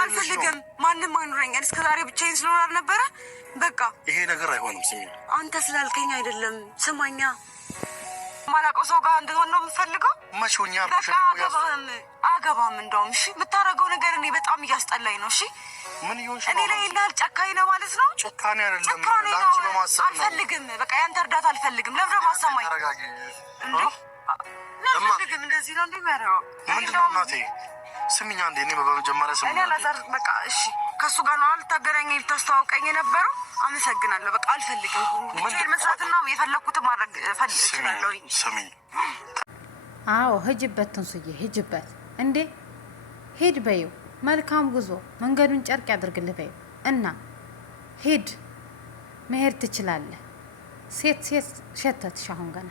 አልፈልግም ማንም አይኖረኛል እስከዛሬ ብቻዬን ስለሆነ ነበረ በቃ ይሄ ነገር አይሆንም ስሚ አንተ ስላልከኝ አይደለም ስማኛ ማላውቀው ሰው ጋር እንደሆነ ነው የምፈልገው መቼውኛ አገባም እንደውም እሺ የምታደርገው ነገር እኔ በጣም እያስጠላኝ ነው እሺ ምን ይሆንሽ እኔ ላይ እንዳል ጨካኝ ነው ማለት ነው ጨካኝ አይደለም ላንቺ በማሰብ ነው አልፈልግም በቃ ያንተ እርዳታ አልፈልግም ለምን ማሰማኝ ለምን እንደዚህ ነው እንደሚያደርገው ምንድነው እናቴ ስሚኝ አንዴ እኔ በመጀመሪያ ስሚ እኔ አላዛር በቃ እሺ ከሱ ጋር ነው አልታገናኘኝ ልታስተዋውቀኝ የነበረው አመሰግናለሁ በቃ አልፈልግም ምን መስራትና የፈለኩት ማድረግ ፈልጋለሁ ስሚ አዎ ሂጅበት ትንሱዬ ሂጅበት እንዴ ሂድ በይው መልካም ጉዞ መንገዱን ጨርቅ ያድርግልህ በይው እና ሂድ መሄድ ትችላለህ ሴት ሸተትሽ አሁን ገና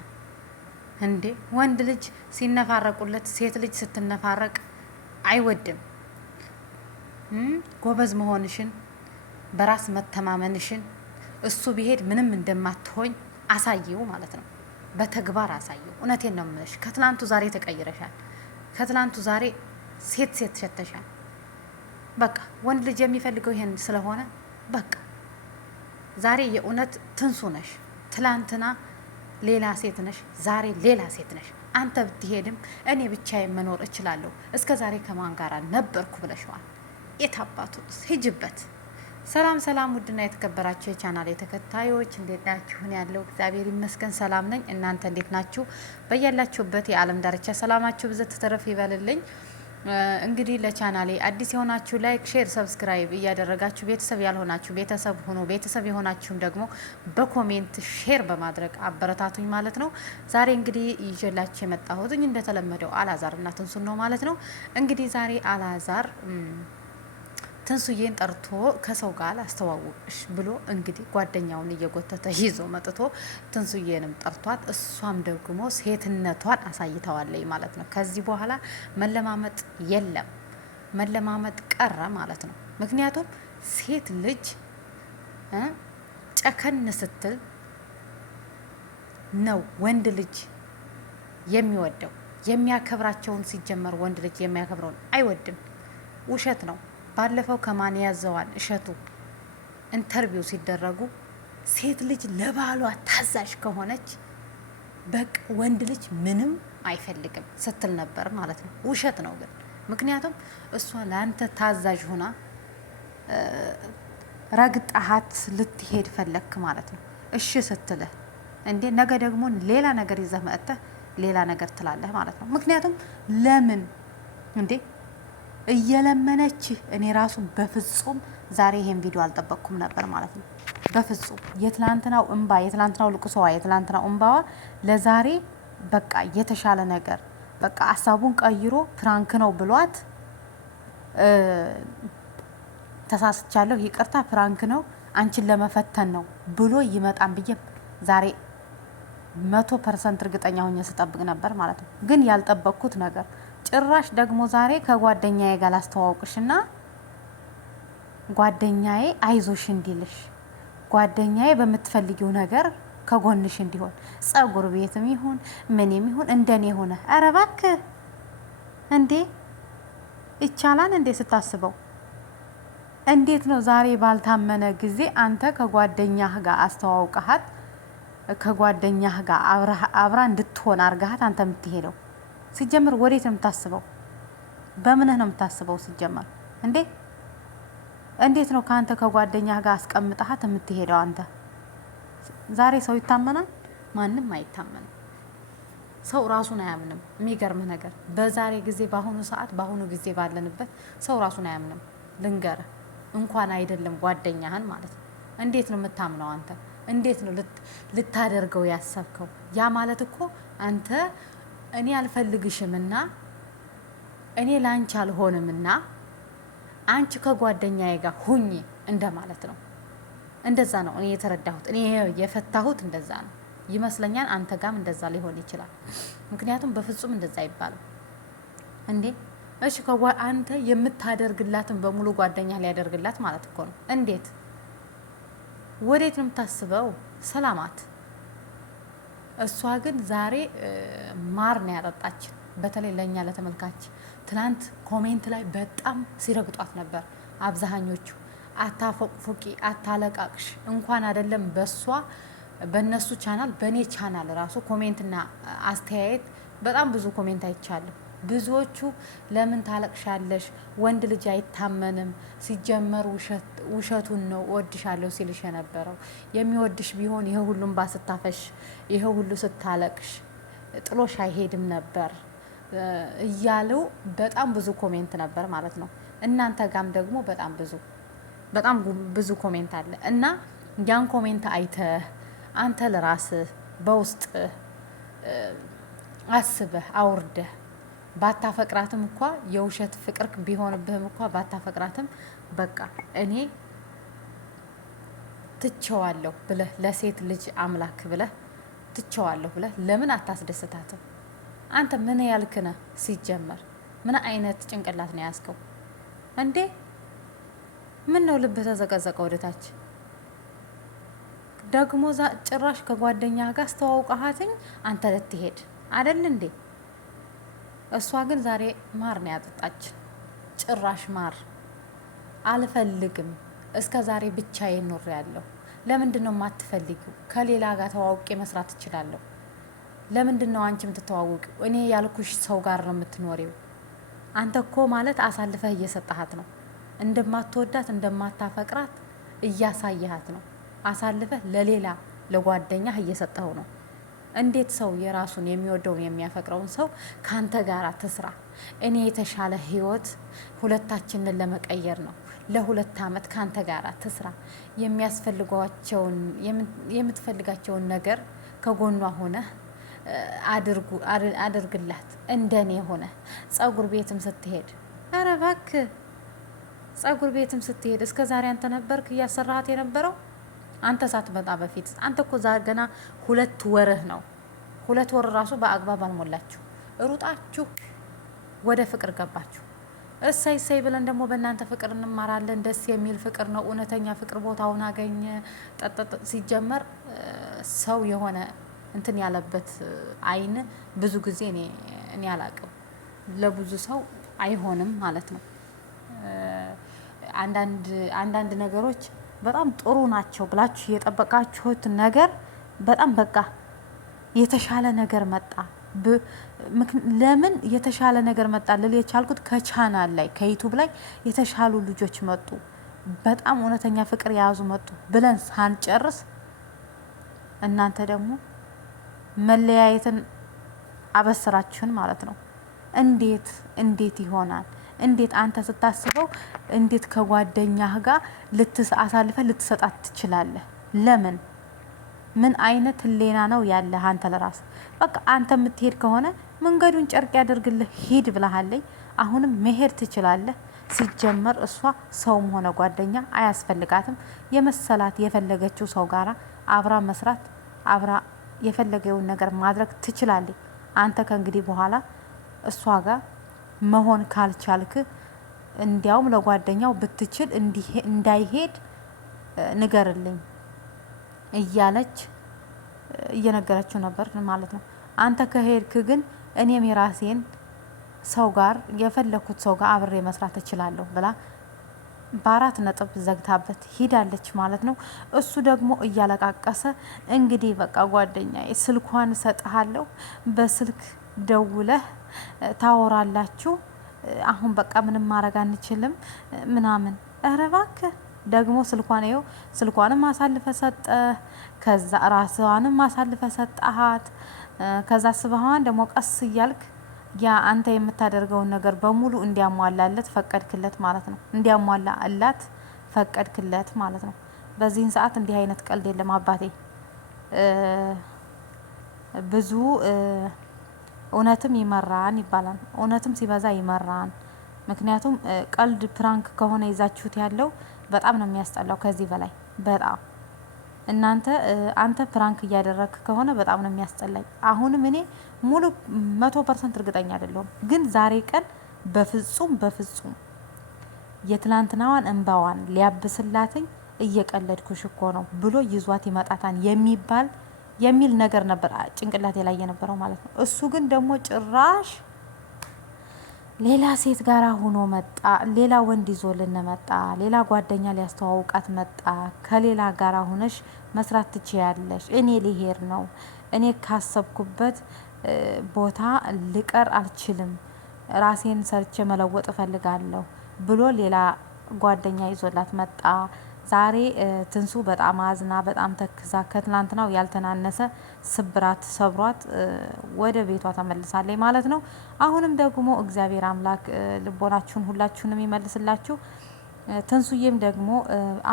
እንዴ ወንድ ልጅ ሲነፋረቁለት ሴት ልጅ ስትነፋረቅ አይወድም ጎበዝ መሆንሽን በራስ መተማመንሽን እሱ ቢሄድ ምንም እንደማትሆኝ አሳየው ማለት ነው በተግባር አሳየው እውነቴን ነው የምልሽ ከትላንቱ ዛሬ ተቀይረሻል ከትላንቱ ዛሬ ሴት ሸተሻል በቃ ወንድ ልጅ የሚፈልገው ይሄን ስለሆነ በቃ ዛሬ የእውነት ትንሱ ነሽ ትላንትና ሌላ ሴት ነሽ ዛሬ ሌላ ሴት ነሽ አንተ ብትሄድም እኔ ብቻዬን መኖር እችላለሁ እስከ ዛሬ ከማን ጋር ነበርኩ ብለሽዋል የታባቱ ሂጅበት ሰላም ውድና የተከበራችሁ የቻናሌ ተከታዮች እንዴት ናችሁ ያለው እግዚአብሔር ይመስገን ሰላም ነኝ እናንተ እንዴት ናችሁ በእያላችሁበት የዓለም ዳርቻ ሰላማችሁ ብዘት ተተረፍ ይበልልኝ እንግዲህ ለቻናሌ አዲስ የሆናችሁ ላይክ ሼር ሰብስክራይብ እያደረጋችሁ ቤተሰብ ያልሆናችሁ ቤተሰብ ሆኖ ቤተሰብ የሆናችሁም ደግሞ በኮሜንት ሼር በማድረግ አበረታቱኝ ማለት ነው ዛሬ እንግዲህ ይዤላችሁ የመጣሁት እንደተለመደው አላዛርና ትንሱን ነው ማለት ነው እንግዲህ ዛሬ አላዛር ትንሱዬን ጠርቶ ከሰው ጋር አስተዋውቅሽ ብሎ እንግዲህ ጓደኛውን እየጎተተ ይዞ መጥቶ ትንሱዬንም ጠርቷት እሷም ደግሞ ሴትነቷን አሳይተዋለች ማለት ነው ከዚህ በኋላ መለማመጥ የለም መለማመጥ ቀረ ማለት ነው ምክንያቱም ሴት ልጅ ጨከን ስትል ነው ወንድ ልጅ የሚወደው የሚያከብራቸውን ሲጀመር ወንድ ልጅ የሚያከብረውን አይወድም ውሸት ነው ባለፈው ከማን ያዘዋል እሸቱ ኢንተርቪው ሲደረጉ ሴት ልጅ ለባሏ ታዛዥ ከሆነች በቃ ወንድ ልጅ ምንም አይፈልግም ስትል ነበር ማለት ነው ውሸት ነው ግን ምክንያቱም እሷ ለአንተ ታዛዥ ሆና ረግጣሃት ልትሄድ ፈለክ ማለት ነው እሺ ስትልህ እንዴ ነገ ደግሞ ሌላ ነገር ይዘህ መጥተህ ሌላ ነገር ትላለህ ማለት ነው ምክንያቱም ለምን እንዴ እየለመነች እኔ ራሱ በፍጹም ዛሬ ይሄን ቪዲዮ አልጠበቅኩም ነበር ማለት ነው በፍጹም የትላንትናው እንባ የትላንትናው ልቅሶዋ የትላንትናው እንባዋ ለዛሬ በቃ የተሻለ ነገር በቃ ሐሳቡን ቀይሮ ፍራንክ ነው ብሏት ተሳስቻለሁ ይቅርታ ፍራንክ ነው አንቺን ለመፈተን ነው ብሎ ይመጣን ብዬ ዛሬ 100% እርግጠኛ ሆኜ ስጠብቅ ነበር ማለት ነው ግን ያልጠበቅኩት ነገር ጭራሽ ደግሞ ዛሬ ከጓደኛዬ ጋር ላስተዋውቅሽና ጓደኛዬ አይዞሽ እንዲልሽ ጓደኛዬ በመትፈልጊው ነገር ከጎንሽ እንዲሆን ጸጉር ቤትም ይሁን ምንም ይሁን እንደኔ ሆነ ኧረ እባክህ እንዴ ይቻላል እንዴ ስታስበው እንዴት ነው ዛሬ ባልታመነ ጊዜ አንተ ከጓደኛህ ጋር አስተዋውቀሃት ከጓደኛህ ጋር አብራ እንድትሆን አርጋሃት አንተ የምትሄደው ሲጀምር ወዴት ነው የምታስበው በምንህ ነው የምታስበው ሲጀምር እንዴት ነው ካንተ ከጓደኛህ ጋር አስቀምጣሃት የምትሄደው አንተ ዛሬ ሰው ይታመናል ማንም አይታመንም ሰው ራሱን አያምንም የሚገርም ነገር በዛሬ ጊዜ ባሁኑ ሰዓት ባሁኑ ጊዜ ባለንበት ሰው ራሱን አያምንም ልንገር እንኳን አይደለም ጓደኛህን ማለት ነው እንዴት ነው የምታምነው አንተ እንዴት ነው ልታደርገው ያሰብከው ያ ማለት እኮ አንተ እኔ አልፈልግሽምና እኔ ላንቺ አልሆንምና አንቺ ከጓደኛዬ ጋር ሁኚ እንደማለት ነው እንደዛ ነው እኔ የተረዳሁት እኔ የፈታሁት እንደዛ ነው ይመስለኛል አንተ ጋርም እንደዛ ሊሆን ይችላል ምክንያቱም በፍጹም እንደዛ አይባልም እንዴ እሺ አንተ የምታደርግላትን በሙሉ ጓደኛ ሊያደርግላት ማለት እኮ ነው እንዴት ወዴት ነው የምታስበው ሰላማት እሷ ግን ዛሬ ማር ነው ያጠጣችን በተለይ ለኛ ለተመልካች ትናንት ኮሜንት ላይ በጣም ሲረግጧት ነበር አብዛኞቹ። አታፎቅፎቂ፣ አታለቃቅሽ እንኳን አይደለም በሷ በነሱ ቻናል በኔ ቻናል ራሱ ኮሜንትና አስተያየት በጣም ብዙ ኮሜንት አይቻለሁ። ብዙዎቹ ለምን ታለቅሻለሽ? ወንድ ልጅ አይታመንም፣ ሲጀመር ውሸቱን ነው እወድሻለሁ ሲልሽ የነበረው። የሚወድሽ ቢሆን ይሄ ሁሉም ባስታፈሽ፣ ይሄ ሁሉ ስታለቅሽ ጥሎሽ አይሄድም ነበር እያሉ በጣም ብዙ ኮሜንት ነበር ማለት ነው። እናንተ ጋም ደግሞ በጣም ብዙ ኮሜንት አለ እና ያን ኮሜንት አይተህ አንተ ለራስህ በውስጥ አስበህ አውርደህ ባታፈቅራትም እንኳ የውሸት ፍቅር ቢሆንብህም እንኳ ባታፈቅራትም በቃ እኔ ትቸዋለሁ ብለህ ለሴት ልጅ አምላክ ብለህ ትቸዋለሁ ብለህ ለምን አታስደስታትም? አንተ ምን ያልክነ? ሲጀመር ምን አይነት ጭንቅላት ነው ያዝከው እንዴ? ምን ነው ልብህ ተዘቀዘቀ ወደታች? ደግሞ ጭራሽ ከጓደኛ ጋር አስተዋውቀሃትኝ አንተ ልትሄድ አይደል እንዴ? እሷ ግን ዛሬ ማር ነው ያጠጣች። ጭራሽ ማር አልፈልግም፣ እስከ ዛሬ ብቻዬን ኖሬያለሁ። ለምንድን ነው የማትፈልጊው? ከሌላ ጋር ተዋውቄ መስራት እችላለሁ። ለምንድን ነው አንቺ የምትተዋወቂው? እኔ ያልኩሽ ሰው ጋር ነው የምትኖሪው። አንተ እኮ ማለት አሳልፈህ እየሰጠሃት ነው። እንደማትወዳት እንደማታፈቅራት እያሳየሃት ነው። አሳልፈህ ለሌላ ለጓደኛህ እየሰጠኸው ነው። እንዴት ሰው የራሱን የሚወደውን የሚያፈቅረውን ሰው ካንተ ጋር ትስራ? እኔ የተሻለ ህይወት ሁለታችንን ለመቀየር ነው። ለ2 አመት ካንተ ጋር ትስራ። የምትፈልጋቸውን ነገር ከጎኗ ሆነ አድርግላት። እንደኔ ሆነ ጸጉር ቤትም ስትሄድ ኧረ እባክህ ጸጉር ቤትም ስትሄድ እስከ ዛሬ አንተ ነበርክ እያሰራሃት የነበረው። አንተ ሳትመጣ በፊት አንተ እኮ ገና 2 ወርህ ነው። 2 ወር ራሱ በአግባብ አልሞላችሁ ሩጣችሁ ወደ ፍቅር ገባችሁ። እሰይ ብለን ደግሞ በእናንተ ፍቅር እንማራለን። ደስ የሚል ፍቅር ነው። እውነተኛ ፍቅር ቦታውን አገኘ። ሲጀመር ሰው የሆነ እንትን ያለበት አይን ብዙ ጊዜ እኔ አላቅም፣ ለብዙ ሰው አይሆንም ማለት ነው። አንዳንድ ነገሮች በጣም ጥሩ ናቸው ብላችሁ የጠበቃችሁት ነገር በጣም በቃ የተሻለ ነገር መጣ። ለምን የተሻለ ነገር መጣ ልል የቻልኩት ከቻናል ላይ ከዩቱብ ላይ የተሻሉ ልጆች መጡ፣ በጣም እውነተኛ ፍቅር የያዙ መጡ ብለን ሳንጨርስ እናንተ ደግሞ መለያየትን አበስራችሁን ማለት ነው። እንዴት ይሆናል? እንዴት አንተ ስታስበው እንዴት ከጓደኛህ ጋር አሳልፈ ልትሰጣት ትችላለህ? ለምን? ምን አይነት ህሌና ነው ያለህ አንተ ለራስ? በቃ አንተ የምትሄድ ከሆነ መንገዱን ጨርቅ ያደርግልህ ሂድ ብለሃለኝ። አሁንም መሄድ ትችላለህ። ሲጀመር እሷ ሰውም ሆነ ጓደኛ አያስፈልጋትም። የመሰላት የፈለገችው ሰው ጋራ አብራ መስራት አብራ የፈለገውን ነገር ማድረግ ትችላለች። አንተ ከእንግዲህ በኋላ እሷ ጋር መሆን ካልቻልክ እንዲያውም ለጓደኛው ብትችል እንዳይሄድ ንገርልኝ እያለች እየነገረችው ነበር ማለት ነው። አንተ ከሄድክ ግን እኔም የራሴን ሰው ጋር የፈለኩት ሰው ጋር አብሬ መስራት እችላለሁ ብላ በ4 ነጥብ ዘግታበት ሂዳለች ማለት ነው። እሱ ደግሞ እያለቃቀሰ እንግዲህ በቃ ጓደኛዬ ስልኳን እሰጥሃለሁ፣ በስልክ ደውለህ ታወራላችሁ፣ አሁን በቃ ምንም ማድረግ አንችልም ምናምን። ኧረ እባክህ ደግሞ ስልኳንም አሳልፈ ሰጠ፣ ከዛ ራስዋንም አሳልፈ ሰጠሃት። ከዛ ስበሃን ደግሞ ቀስ እያልክ ያ አንተ የምታደርገውን ነገር በሙሉ እንዲያሟላለት ፈቀድክለት ማለት ነው። እንዲያሟላላት ፈቀድክለት ማለት ነው። በዚህን ሰዓት እንዲህ አይነት ቀልድ የለም አባቴ። ብዙ እውነትም ይመራን ይባላል። እውነትም ሲበዛ ይመራን። ምክንያቱም ቀልድ ፕራንክ ከሆነ ይዛችሁት ያለው በጣም ነው የሚያስጠላው። ከዚህ በላይ በጣም አንተ ፕራንክ እያደረግክ ከሆነ በጣም ነው የሚያስጠላኝ። አሁንም እኔ ሙሉ 100% እርግጠኛ አይደለሁም፣ ግን ዛሬ ቀን በፍጹም የትላንትናዋን እንባዋን ሊያብስላትኝ እየቀለድኩሽ እኮ ነው ብሎ ይዟት ይመጣታን የሚል ነገር ነበር ጭንቅላቴ ላይ የነበረው ማለት ነው። እሱ ግን ደግሞ ጭራሽ ሌላ ሴት ጋራ ሆኖ መጣ። ሌላ ወንድ ይዞልን መጣ። ሌላ ጓደኛ ሊያስተዋውቃት መጣ። ከሌላ ጋራ ሆነሽ መስራት ትችያለሽ። እኔ ሊሄድ ነው። እኔ ካሰብኩበት ቦታ ልቀር አልችልም። ራሴን ሰርቼ መለወጥ እፈልጋለሁ ብሎ ሌላ ጓደኛ ይዞላት መጣ። ዛሬ ትንሱ በጣም አዝና በጣም ተክዛ ከትናንትናው ያልተናነሰ ስብራት ሰብሯት ወደ ቤቷ ተመልሳለች ማለት ነው። አሁንም ደግሞ እግዚአብሔር አምላክ ልቦናችሁን ሁላችሁንም ይመልስላችሁ። ትንሱዬም ደግሞ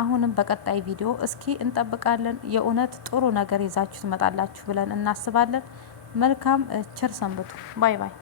አሁንም በቀጣይ ቪዲዮ እስኪ እንጠብቃለን። የእውነት ጥሩ ነገር ይዛችሁ ትመጣላችሁ ብለን እናስባለን። መልካም ቸር ሰንብቱ። ባይ ባይ።